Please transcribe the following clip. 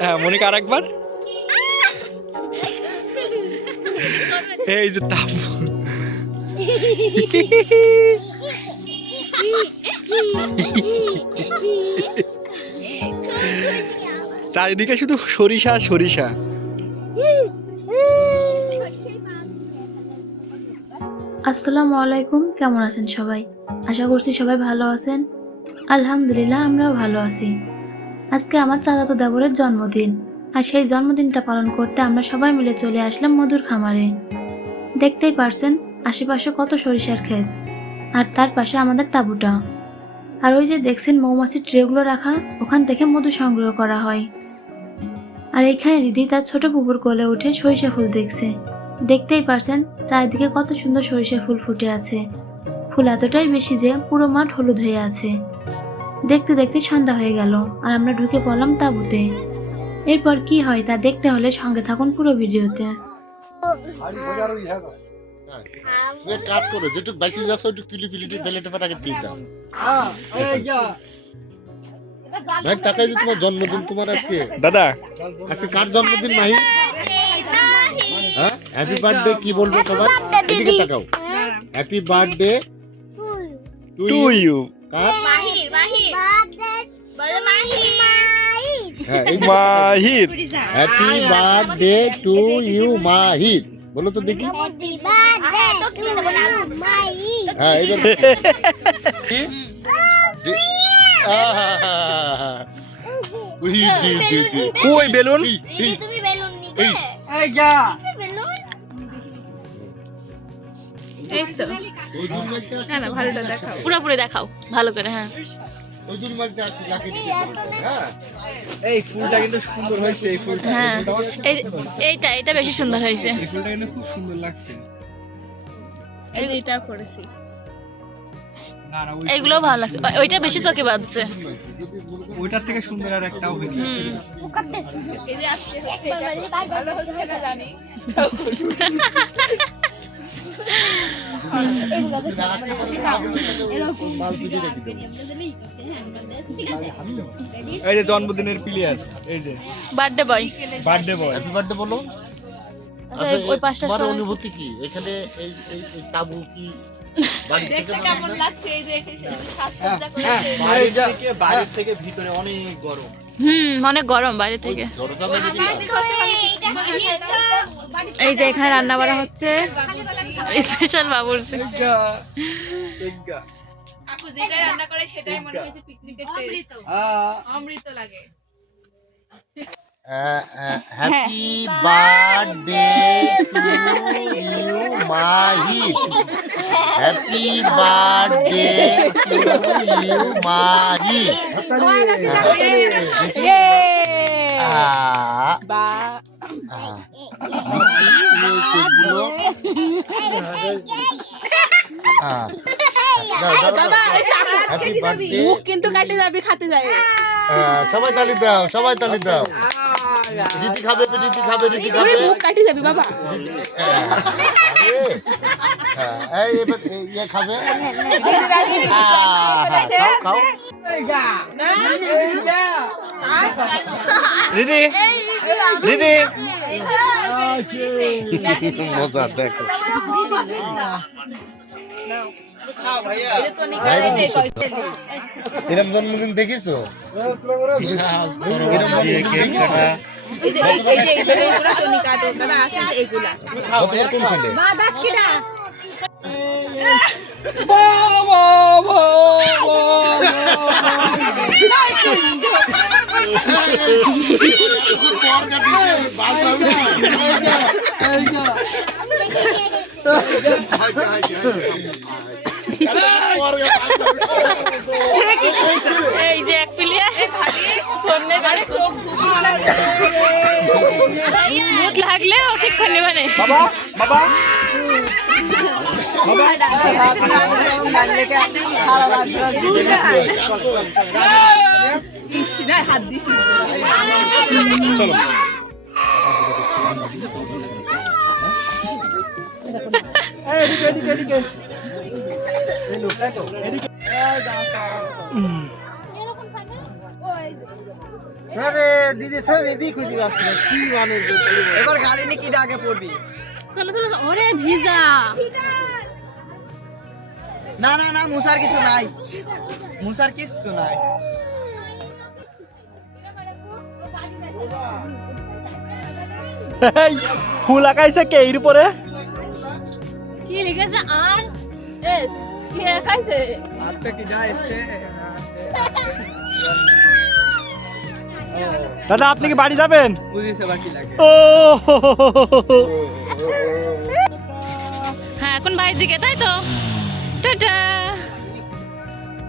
হ্যাঁ মনিকা আর একবার এই যে তাপ। চারিদিকে শুধু সরিষা সরিষা। আসসালামু আলাইকুম, কেমন আছেন সবাই? আশা করছি সবাই ভালো আছেন। আলহামদুলিল্লাহ, আমরাও ভালো আছি। আজকে আমার চাচাতো দেবরের জন্মদিন, আর সেই জন্মদিনটা পালন করতে আমরা সবাই মিলে চলে আসলাম মধুর খামারে। দেখতেই পারছেন, আশেপাশে কত সরিষার ক্ষেত, আর তার পাশে আমাদের তাঁবুটা। আর ওই যে দেখছেন মৌমাছির ট্রেগুলো রাখা, ওখান থেকে মধু সংগ্রহ করা হয়। আর এখানে দিদি তার ছোট পুকুর কোলে উঠে সরিষা ফুল দেখছে। দেখতেই পারছেন চারিদিকে কত সুন্দর সরিষা ফুল ফুটে আছে। ফুল এতটাই বেশি যে পুরো মাঠ হলুদ হয়ে আছে। দেখতে দেখতে সন্ধ্যা হয়ে গেল আর আমরা ঢুকে পড়লাম তাঁবুতে। এরপর কি হয় তা দেখতে হলে সঙ্গে থাকুন পুরো ভিডিওতে। কাজ করো যেটুকু বাইসে যাচ্ছ ওইটুকু তুলি ফিলিটি ফেলে টেপার আগে দিয়ে দাও। ভাই যে তোমার জন্মদিন তোমার আজকে। দাদা। আজকে কার জন্মদিন মাহি? হ্যাপি বার্থডে কি বলব সবাই এদিকে তাকাও। Happy birthday to to you you কার? মাহির মাহির। বলো মাহির। হ্যাঁ Mahir. Happy birthday to you Mahir. বলো তো দেখি। Happy birthday to Mahir. হ্যাঁ এবার কি? দি- আহা! উই, দি, দি, দি। কই বেলুন? এই, এই, তো? হ্যাঁ না ভালোটা দেখাও। পুরোপুরি দেখাও ভালো করে হ্যাঁ। হ্যাঁ? এই ফুলটা কিন্তু সুন্দর হয়েছে এই ফুলটা। হ্যাঁ এইটা এটা বেশি সুন্দর হয়েছে। এই ফুলটা কিন্তু খুব সুন্দর লাগছে। এই করেছি। না না এইগুলো ভালো লাগছে। ওইটা বেশি চোখে বাঁধছে। ওইটার থেকে সুন্দর আর একটাও হয়নি এই যে আজকে এই যে জন্মদিনের প্লেয়ার এই যে। Birthday boy birthday boy happy birthday বলো। আচ্ছা, আচ্ছা, ওই পাশটা তোমার অনুভূতি কি? এখানে এই এই তাবু কি বাড়ি থেকে দেখতে বানানো কেমন হয়েছে? লাগছে এই যে এখানে সাজসজ্জা করেছে। বাইরে থেকে বাইরের থেকে ভিতরে অনেক গরম। হুম অনেক গরম বাইরে থেকে? এই যে এখানে রান্না করা হচ্ছে স্পেশাল বাবুর কাকু যেটা রান্না করে সেটাই মনে হয়েছে পিকনিকের টেস্ট অমৃত। লাগে। Happy birthday to you Mahi happy birthday to you Mahi বা মুখ কিন্তু কাটে যাবে খাতে যায় সবাই তালি দাও সবাই তালি দাও রীতি খাবে রীতি খাবে রীতি খাবে মুখ কাটে যাবে বাবা হ্যাঁ, এই এবার ইয়ে খাবে হ্যাঁ, খাও খাও দিদি দিদি মজা দেখো এরম জন্মদিন দেখিছো কোন ছেলে এই যে এক পিলিয়া ফোনে বাড়ি ভূত লাগলে ও ঠিক করে নেবে না। বাবা বাবা। হাত দিস দিদি স্যার কি মানে এবার গাড়ি নিয়ে কি ডাকে পড়বি? চলো চলো ওরে ভিজা। না না না মুসার কিছু নাই। মুসার কিছু নাই। ফুল আঁকাইছে কে এর উপরে? কি লিখেছে? আর এস কে কি এসছে? দাদা আপনি কি বাড়ি যাবেন? বুঝিছে বাকি লাগে। ও। হ্যাঁ এখন বাড়ির দিকে তাই তো? টাটা।